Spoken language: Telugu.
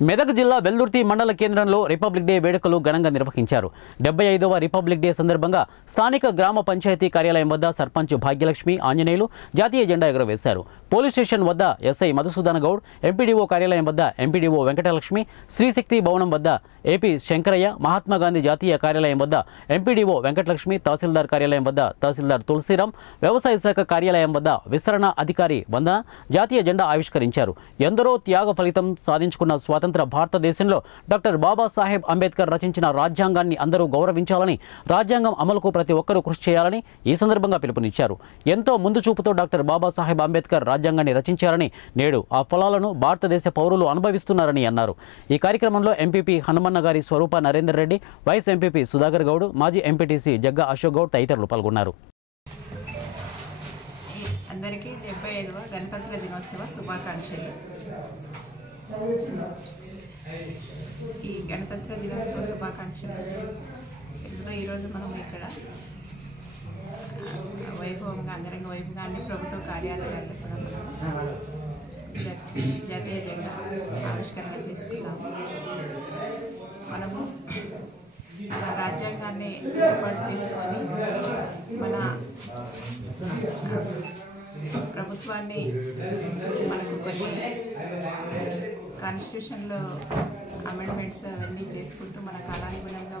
మెదక్ జిల్లా వెల్దుర్తి మండల కేంద్రంలో రిపబ్లిక్ డే వేడుకలు ఘనంగా నిర్వహించారు. 75వ రిపబ్లిక్ డే సందర్భంగా స్థానిక గ్రామ పంచాయతీ కార్యాలయం వద్ద సర్పంచ్ భాగ్యలక్ష్మి ఆంజనేయులు జాతీయ జెండా ఎగురవేశారు. పోలీస్ స్టేషన్ వద్ద ఎస్ఐ మధుసూదన గౌడ్, ఎంపీడీఓ కార్యాలయం వద్ద ఎంపీడీఓ వెంకటలక్ష్మి, శ్రీశక్తి భవనం వద్ద ఏపీ శంకరయ్య, మహాత్మాగాంధీ జాతీయ కార్యాలయం వద్ద ఎంపీడీఓ వెంకటలక్ష్మి, తహసీల్దార్ కార్యాలయం వద్ద తహసీల్దార్ తులసిరాం, వ్యవసాయ శాఖ కార్యాలయం వద్ద విస్తరణ అధికారి వందన జాతీయ జెండా ఆవిష్కరించారు. ఎందరో త్యాగ ఫలితం సాధించుకున్న స్వాతంత్ర భారతదేశంలో డాక్టర్ బాబాసాహెబ్ అంబేద్కర్ రచించిన రాజ్యాంగాన్ని అందరూ గౌరవించాలని, రాజ్యాంగం అమలుకు ప్రతి ఒక్కరూ కృషి చేయాలని ఈ సందర్భంగా పిలుపునిచ్చారు. ఎంతో ముందు చూపుతో డాక్టర్ బాబాసాహెబ్ అంబేద్కర్ రాజ్యాంగాన్ని రచించారని, నేడు ఆ ఫలాలను భారతదేశ పౌరులు అనుభవిస్తున్నారని అన్నారు. ఈ కార్యక్రమంలో ఎంపీపీ హనుమన్న గారి స్వరూప నరేందర్ రెడ్డి, వైస్ ఎంపీపీ సుధాకర్ గౌడ్, మాజీ ఎంపీటీసీ జగ్గా అశోక్ గౌడ్ తదితరులు పాల్గొన్నారు. అందరికీ 75వ గణతంత్ర దినోత్సవ శుభాకాంక్షలు. ఈ గణతంత్ర దినోత్సవ శుభాకాంక్షలు ఈరోజు మనం ఇక్కడ వైభవంగా, అంగరంగ వైభవంగా అన్ని ప్రభుత్వ కార్యాలయాల్లో కూడా మనం జాతీయ జెండా ఆవిష్కరణ చేసుకున్నాము. మనము మన రాజ్యాంగాన్ని ఏర్పాటు చేసుకొని మన ప్రభుత్వాన్ని మనకు కొన్ని కాన్స్టిట్యూషన్లో అమెండ్మెంట్స్ అవన్నీ చేసుకుంటూ మన కాలానుగుణంగా